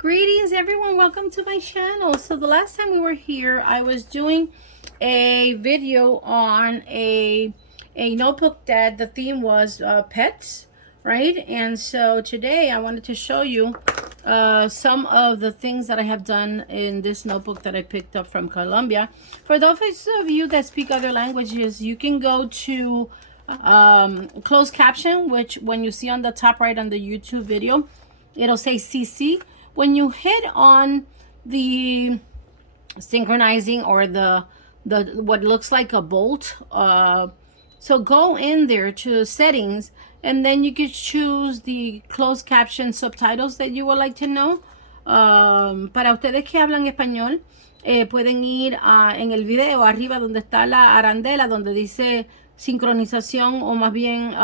Greetings everyone, welcome to my channel. So the last time we were here, I was doing a video on a notebook that the theme was pets, right? And so today I wanted to show you some of the things that I have done in this notebook that I picked up from Colombia. For those of you that speak other languages, you can go to closed caption, which when you see on the top right on the YouTube video, it'll say CC. When you hit on the synchronizing or the what looks like a bolt, so go in there to settings, and then you can choose the closed caption subtitles that you would like to know. Para ustedes que hablan español, pueden ir en el video arriba donde está la arandela, donde dice sincronización, o más bien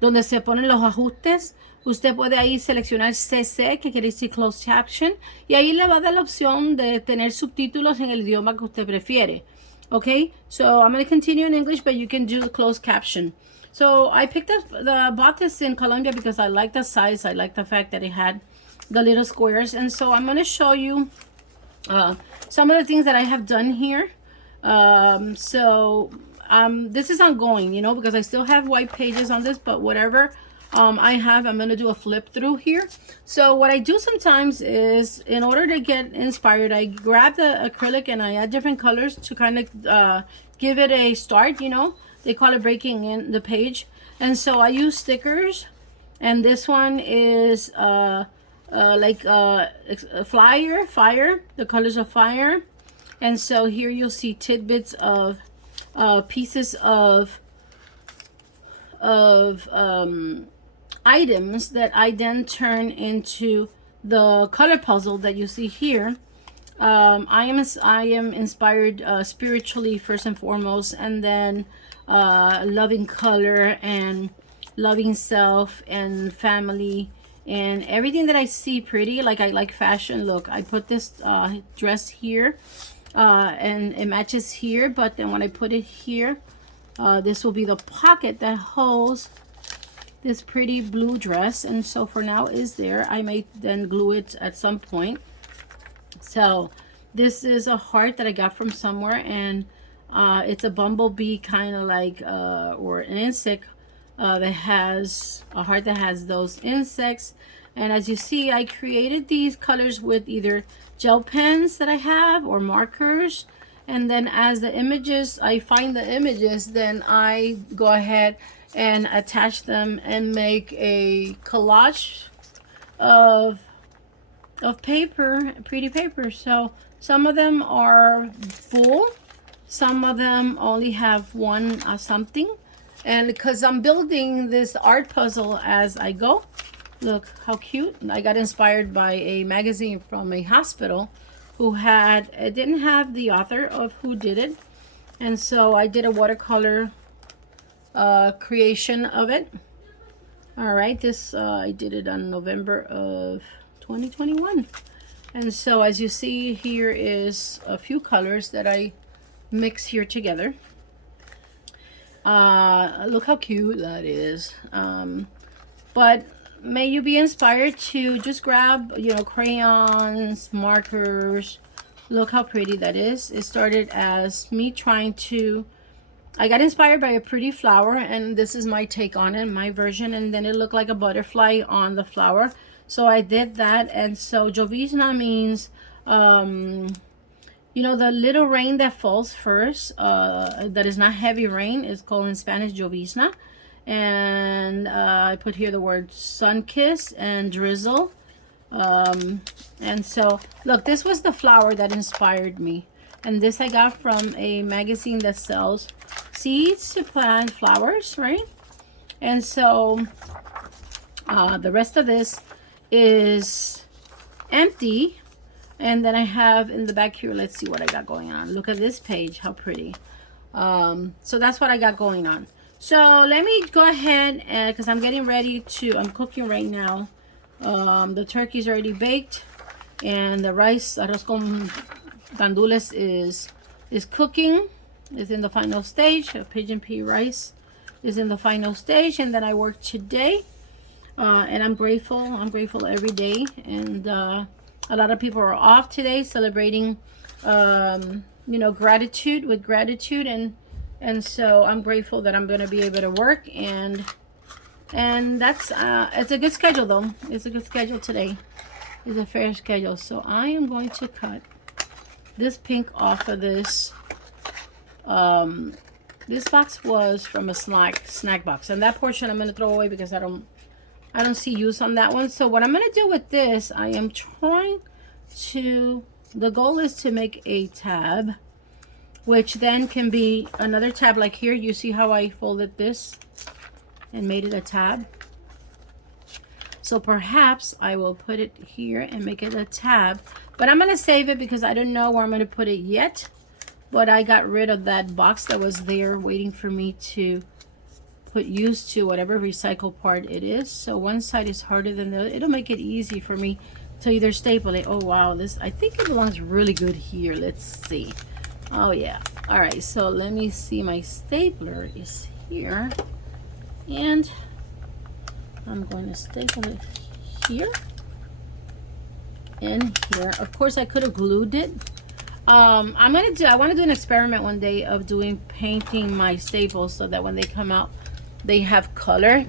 donde se ponen los ajustes. Usted puede ahí seleccionar CC, que quiere decir Closed Caption, y ahí le va a dar la opción de tener subtítulos en el idioma que usted prefiere. Okay, so I'm going to continue in English, but you can do the closed caption. So I bought this in Colombia because I like the size. I like the fact that it had the little squares. And so I'm going to show you some of the things that I have done here. This is ongoing, because I still have white pages on this, but whatever I'm going to do a flip through here. So what I do sometimes is, in order to get inspired, I grab the acrylic and I add different colors to kind of give it a start, They call it breaking in the page. And so I use stickers, and this one is like fire, the colors of fire. And so here you'll see tidbits of pieces of items that I then turn into the color puzzle that you see here. I am inspired spiritually first and foremost, and then loving color and loving self and family and everything that I see pretty. Like I like fashion. Look, I put this dress here and it matches here, but then when I put it here, this will be the pocket that holds this pretty blue dress. And so for now is there. I may then glue it at some point. So this is a heart that I got from somewhere, and it's a bumblebee kind of like or an insect that has a heart that has those insects. And as you see, I created these colors with either gel pens that I have or markers. And then as the images, I find the images, then I go ahead and attach them and make a collage of paper, pretty paper. So some of them are full, some of them only have one something. And because I'm building this art puzzle as I go, look how cute. I got inspired by a magazine from a hospital who didn't have the author of who did it. And so I did a watercolor creation of it. All right, this I did it on November of 2021. And so as you see, here is a few colors that I mix here together. Look how cute that is. But may you be inspired to just grab, crayons, markers. Look how pretty that is. It started as me I got inspired by a pretty flower, and this is my take on it, my version, and then it looked like a butterfly on the flower. So I did that. And so llovizna means, the little rain that falls first, that is not heavy rain, is called in Spanish llovizna. And I put here the word sun kiss and drizzle. And so look, this was the flower that inspired me, and this I got from a magazine that sells seeds to plant flowers, right? And so the rest of this is empty. And then I have in the back here, let's see what I got going on. Look at this page, how pretty. So that's what I got going on. So let me go ahead, and because I'm getting ready I'm cooking right now. The turkey's already baked, and the rice, arroz con gandules, is cooking. It's in the final stage. A pigeon pea rice is in the final stage. And then I worked today. And I'm grateful. I'm grateful every day. And a lot of people are off today celebrating, you know, gratitude with gratitude. And so I'm grateful that I'm going to be able to work. And that's, it's a good schedule though. It's a good schedule today. It's a fair schedule. So I am going to cut this pink off of this. This box was from a snack box. And that portion I'm going to throw away because I don't see use on that one. So what I'm going to do with this, I am trying to, the goal is to make a tab, which then can be another tab. Like here, you see how I folded this and made it a tab. So perhaps I will put it here and make it a tab, but I'm going to save it because I don't know where I'm going to put it yet. But I got rid of that box that was there waiting for me to put used to whatever recycle part it is. So one side is harder than the other. It'll make it easy for me to either staple it. Oh wow, this, I think it belongs really good here. Let's see. Oh yeah. All right, so let me see. My stapler is here and I'm going to staple it here and here. Of course I could have glued it. I want to do an experiment one day of painting my staples so that when they come out they have color,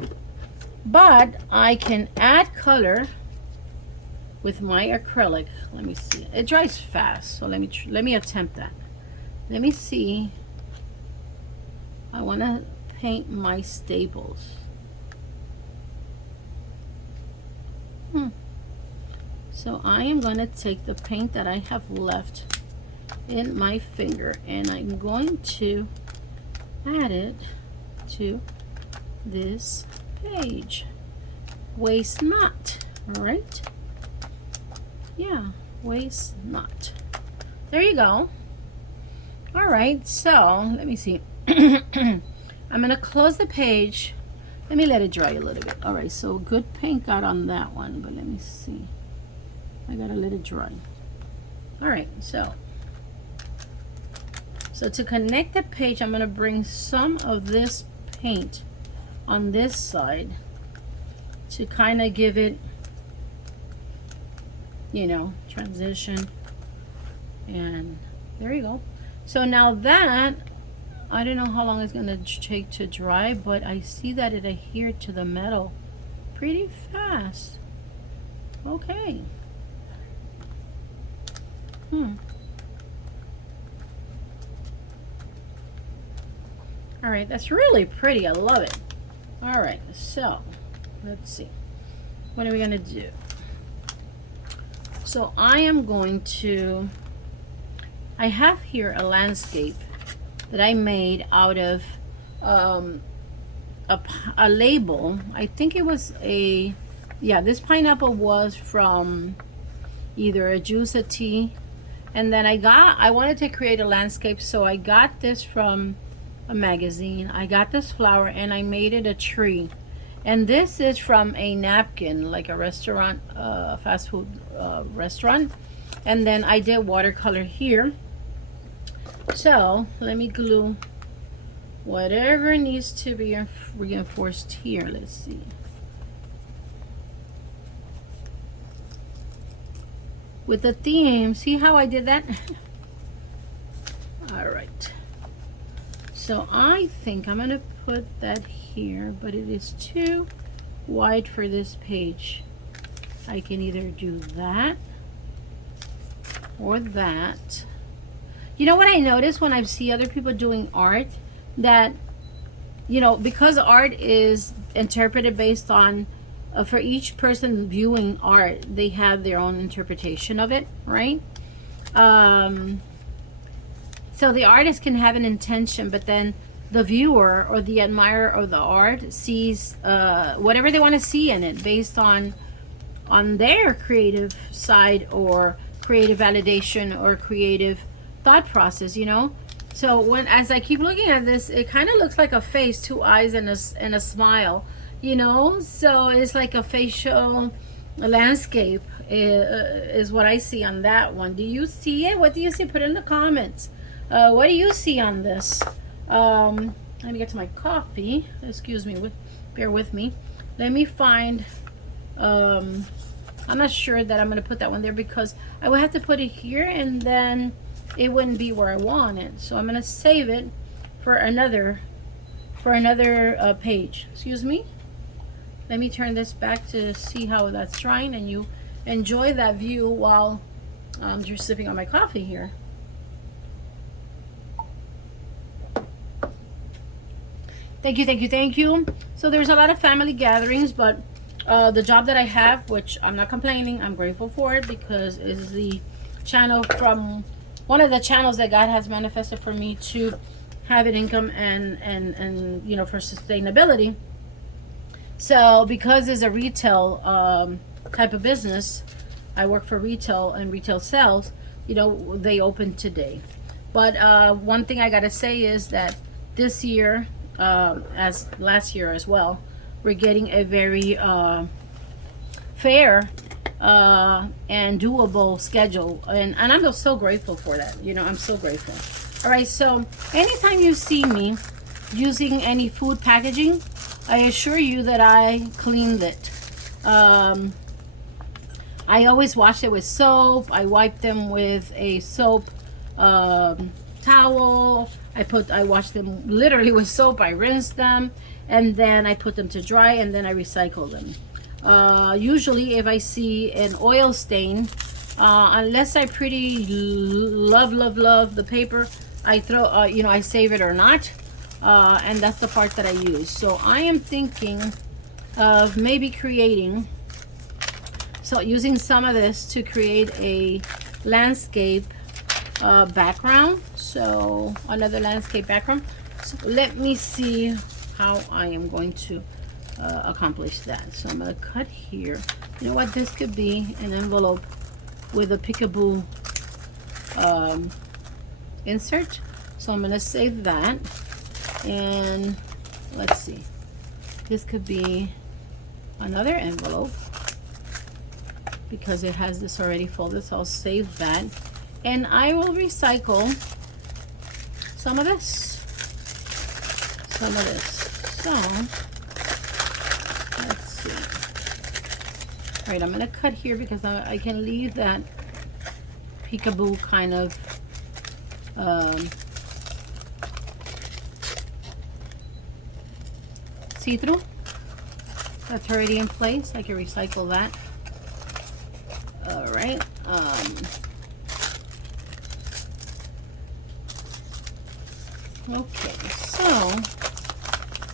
but I can add color with my acrylic. Let me see. It dries fast, so let me attempt that. Let me see. I want to paint my staples. So I am going to take the paint that I have left in my finger and I'm going to add it to this page. Waste not. All right, yeah, waste not. There you go. All right, so let me see. I'm gonna close the page. Let me let it dry a little bit. All right, so good paint got on that one, but let me see. I gotta let it dry. All right, so to connect the page, I'm gonna bring some of this paint on this side to kind of give it, you know, transition. And there you go. So now that, I don't know how long it's gonna take to dry, but I see that it adhered to the metal pretty fast. Okay. All right, that's really pretty. I love it. All right, so let's see. What are we gonna do? So I am going to, I have here a landscape that I made out of a label. I think it was this pineapple was from either a juice, a tea, and then I wanted to create a landscape, so I got this from a magazine. I got this flower and I made it a tree. And this is from a napkin, like a restaurant, fast food restaurant. And then I did watercolor here. So let me glue whatever needs to be reinforced here. Let's see. With the theme, see how I did that? All right. So I think I'm gonna put that here, but it is too wide for this page. I can either do that or that. You know what I notice when I see other people doing art? That, you know, because art is interpreted based on, for each person viewing art, they have their own interpretation of it, right? So the artist can have an intention, but then the viewer or the admirer of the art sees whatever they want to see in it based on their creative side or creative validation or creative thought process, you know. So as I keep looking at this, it kind of looks like a face, two eyes and a smile, you know. So it's like a facial landscape is what I see on that one. Do you see it? What do you see? Put it in the comments. What do you see on this? Let me get to my coffee. Excuse me, bear with me. Let me find, I'm not sure that I'm going to put that one there because I would have to put it here and then it wouldn't be where I want it. So I'm going to save it for another page. Excuse me. Let me turn this back to see how that's drying, and you enjoy that view while you're sipping on my coffee here. Thank you, thank you, thank you. So there's a lot of family gatherings, but the job that I have, which I'm not complaining, I'm grateful for it because it is the channel from one of the channels that God has manifested for me to have an income and you know, for sustainability. So because it's a retail type of business, I work for retail and retail sales, you know, they open today. But one thing I gotta say is that this year, as last year as well, we're getting a very fair and doable schedule, and I'm just so grateful for that. You know, I'm so grateful. All right, so anytime you see me using any food packaging, I assure you that I cleaned it. I always wash it with soap. I wipe them with a soap towel. I wash them literally with soap. I rinse them, and then I put them to dry, and then I recycle them. Usually if I see an oil stain, unless I pretty love the paper, I throw, you know, I save it or not. And that's the part that I use. So I am thinking of maybe creating, so using some of this to create a landscape background. So another landscape background. So let me see how I am going to accomplish that. So I'm going to cut here. You know what? This could be an envelope with a Peekaboo insert. So I'm going to save that. And let's see, this could be another envelope because it has this already folded, so I'll save that, and I will recycle some of this. So let's see. All right, I'm gonna cut here because I can leave that Peekaboo kind of see-through that's already in place. I can recycle that. All right. Okay, so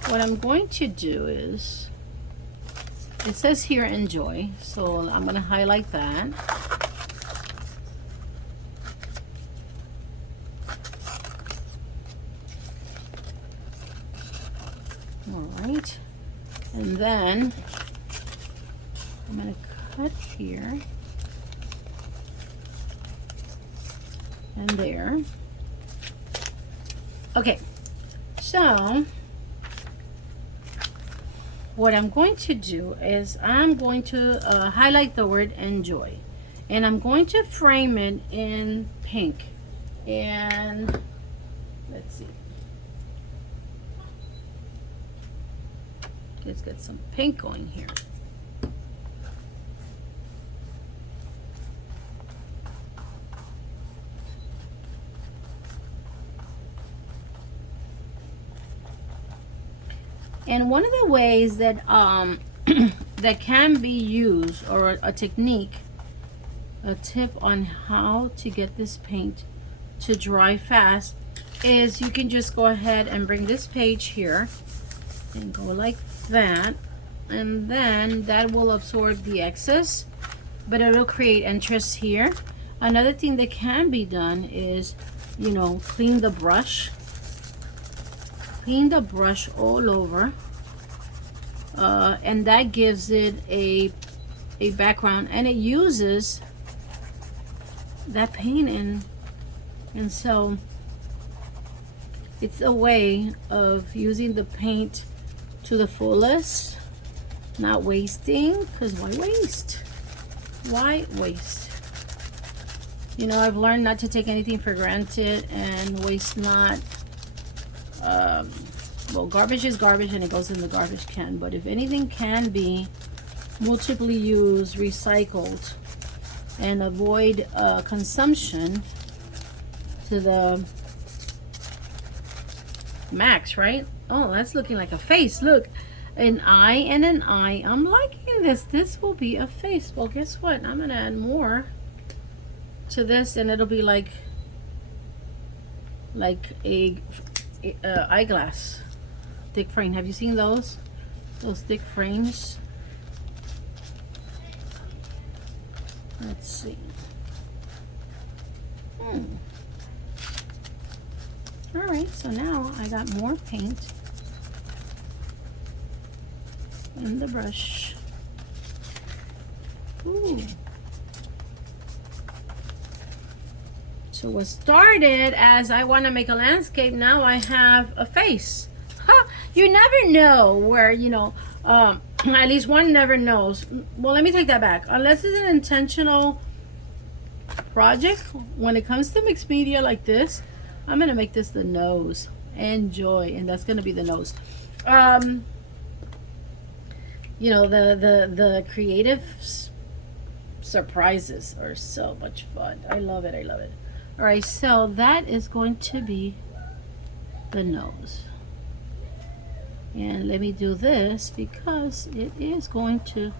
what I'm going to do is, it says here enjoy, so I'm going to highlight that. Alright, and then I'm going to cut here and there. Okay, so what I'm going to do is I'm going to highlight the word enjoy, and I'm going to frame it in pink. And let's see, let's get some pink going here. And one of the ways that that can be used, or a technique, a tip on how to get this paint to dry fast, is you can just go ahead and bring this page here and go like that, and then that will absorb the excess, but it'll create interest here. Another thing that can be done is, you know, clean the brush all over, and that gives it a background, and it uses that paint in, and so it's a way of using the paint to the fullest, not wasting, because why waste? You know, I've learned not to take anything for granted and waste not. well, garbage is garbage and it goes in the garbage can, but if anything can be multiply used, recycled, and avoid consumption to the max, right? Oh, that's looking like a face. Look, an eye and an eye. I'm liking this. This will be a face. Well, guess what? I'm gonna add more to this, and it'll be like a eyeglass thick frame. Have you seen those thick frames? Let's see. All right, so now I got more paint in the brush. Ooh. So what started as I want to make a landscape, now I have a face. Huh. You never know where, you know, at least one never knows. Well, let me take that back. Unless it's an intentional project, when it comes to mixed media like this, I'm going to make this the nose. Enjoy. And that's going to be the nose. You know, the creative surprises are so much fun. I love it. I love it. All right, so that is going to be the nose. And let me do this because it is going to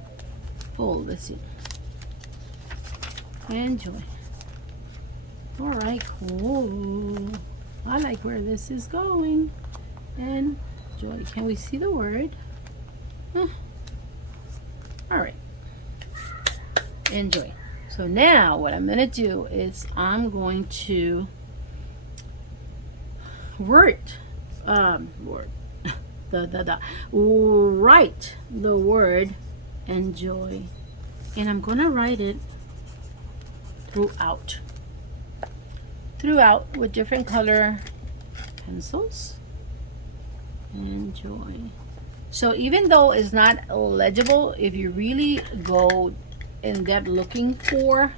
fold. Let's see. Enjoy. All right, cool. I like where this is going. Enjoy. Can we see the word? All right. Enjoy. So now what I'm going to do is I'm going to write the word enjoy, and I'm going to write it throughout with different color pencils. Enjoy. So even though it's not legible, if you really go in depth looking for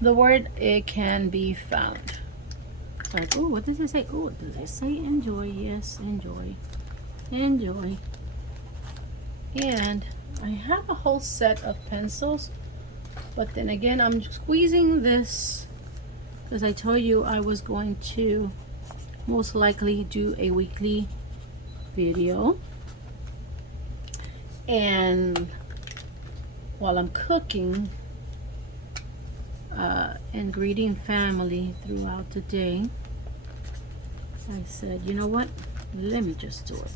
the word, it can be found. Like, oh, what does it say? Oh, does it say enjoy? Yes, enjoy. Enjoy. And I have a whole set of pencils, but then again, I'm squeezing this because I told you I was going to most likely do a weekly video. And while I'm cooking and greeting family throughout the day, I said, you know what? Let me just do it.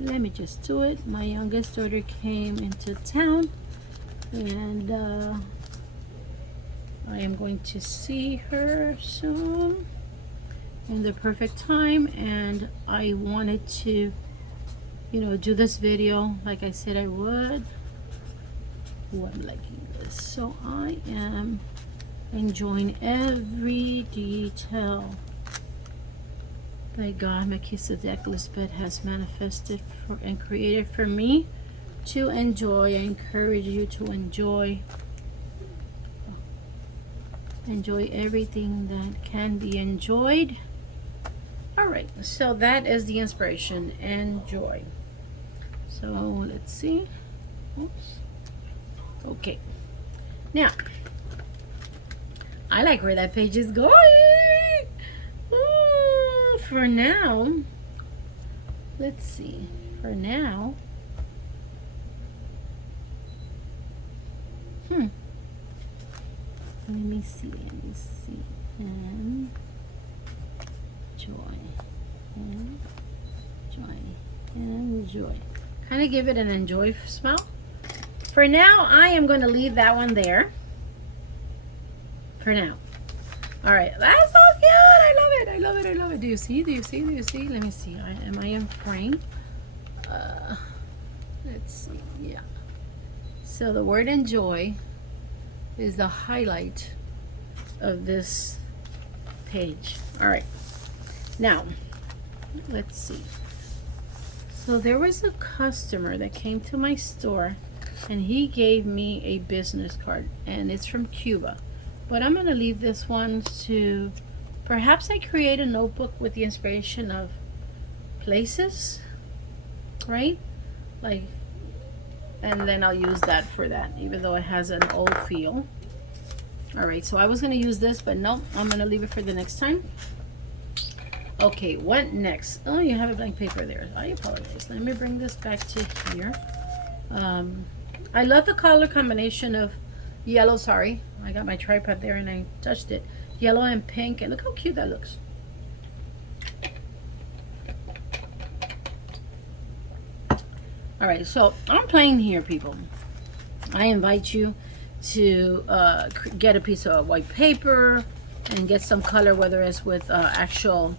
Let me just do it. My youngest daughter came into town, and I am going to see her soon in the perfect time, and I wanted to, you know, do this video like I said I would. Oh, I'm liking this. So I am enjoying every detail that God, Melchizedek Lisbeth, has manifested for and created for me to enjoy. I encourage you to enjoy everything that can be enjoyed. All right, so that is the inspiration. Enjoy. So let's see. Oops. Okay, now I like where that page is going. Ooh, for now, let's see. For now, let me see. And enjoy. Kind of give it an enjoy smell. For now, I am going to leave that one there. For now. All right, that's so cute. I love it. I love it. I love it. Do you see? Do you see? Do you see? Let me see. Am I in frame? Let's see. Yeah. So the word enjoy is the highlight of this page. All right. Now, let's see. So there was a customer that came to my store, and he gave me a business card, and it's from Cuba. But I'm going to leave this one to, perhaps I create a notebook with the inspiration of places, right? Like, and then I'll use that for that, even though it has an old feel. All right, so I was gonna use this, but no, I'm gonna leave it for the next time. Okay, what next? Oh, you have a blank paper there. I apologize. Let me bring this back to here. I love the color combination of yellow. Sorry, I got my tripod there and I touched it. Yellow and pink, and look how cute that looks. All right, so I'm playing here, people. I invite you to get a piece of white paper and get some color, whether it's with actual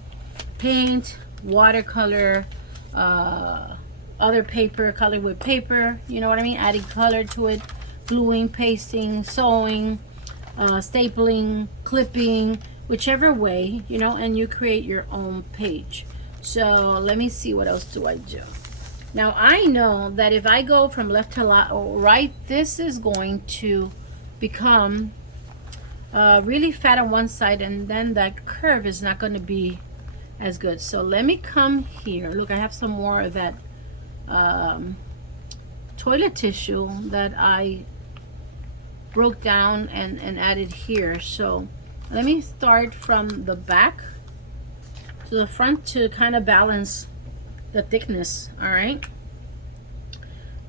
paint, watercolor, other paper, color with paper, you know what I mean, adding color to it, gluing, pasting, sewing, stapling, clipping, whichever way, you know, and you create your own page. So let me see, what else do I do? Now I know that if I go from left to right, this is going to become really fat on one side, and then that curve is not going to be as good. So let me come here. Look, I have some more of that toilet tissue that I broke down and added here. So let me start from the back to the front to kind of balance the thickness. All right,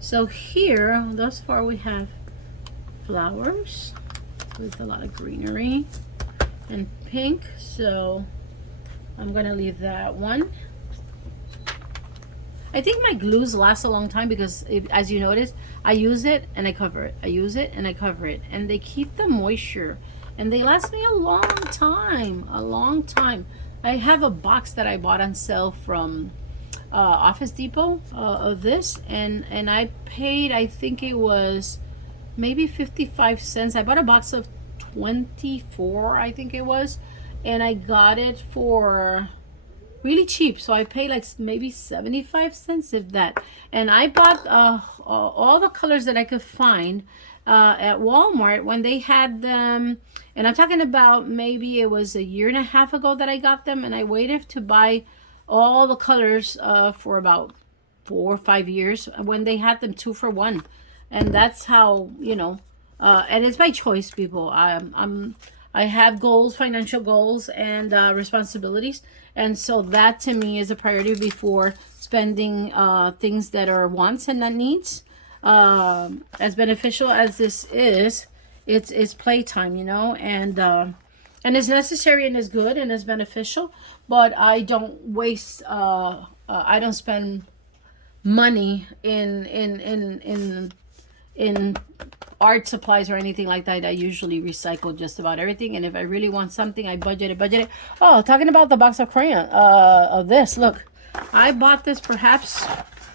so here thus far we have flowers with a lot of greenery and pink, so I'm gonna leave that one. I think my glues last a long time because as you notice, I use it and I cover it, I use it and I cover it, and they keep the moisture and they last me a long time, a long time. I have a box that I bought on sale from Office Depot of this, and I paid, I think it was maybe 55 cents. I bought a box of 24, I think it was, and I got it for really cheap. So I paid like maybe 75 cents, if that. And I bought all the colors that I could find at Walmart when they had them. And I'm talking about, maybe it was a year and a half ago that I got them, and I waited to buy all the colors for about 4 or 5 years when they had them 2 for 1. And that's how, you know, and it's by choice, people. I have goals, financial goals, and responsibilities, and so that to me is a priority before spending things that are wants and not needs. As beneficial as this is, it's playtime, you know, and it's necessary and it's good and it's beneficial, but I don't waste. I don't spend money in art supplies or anything like that. I usually recycle just about everything, and if I really want something, I budget it. Oh, talking about the box of crayon of this, look, I bought this perhaps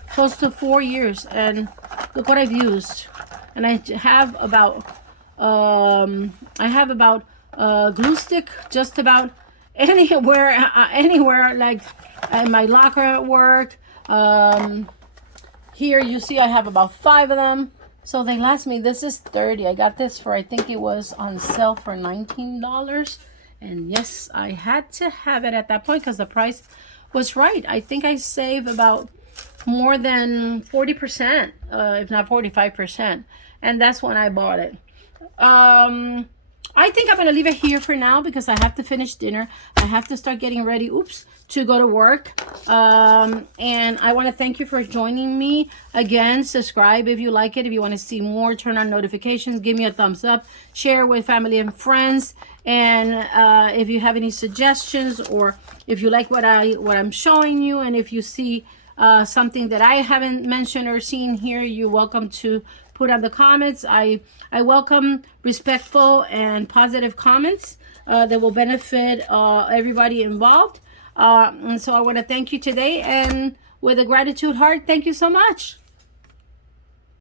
close to 4 years, and look what I've used. And I have about glue stick just about anywhere, like in my locker at work. Here you see I have about 5 of them. So they last me. This is 30. I got this for, I think it was on sale for $19. And yes, I had to have it at that point because the price was right. I think I saved about more than 40%, if not 45%. And that's when I bought it. I think I'm going to leave it here for now because I have to finish dinner. I have to start getting ready, to go to work. And I want to thank you for joining me. Again, subscribe if you like it. If you want to see more, turn on notifications. Give me a thumbs up. Share with family and friends. And if you have any suggestions, or if you like what I'm showing you, and if you see something that I haven't mentioned or seen here, you're welcome to put on the comments. I welcome respectful and positive comments that will benefit everybody involved. And so I want to thank you today, and with a gratitude heart, thank you so much.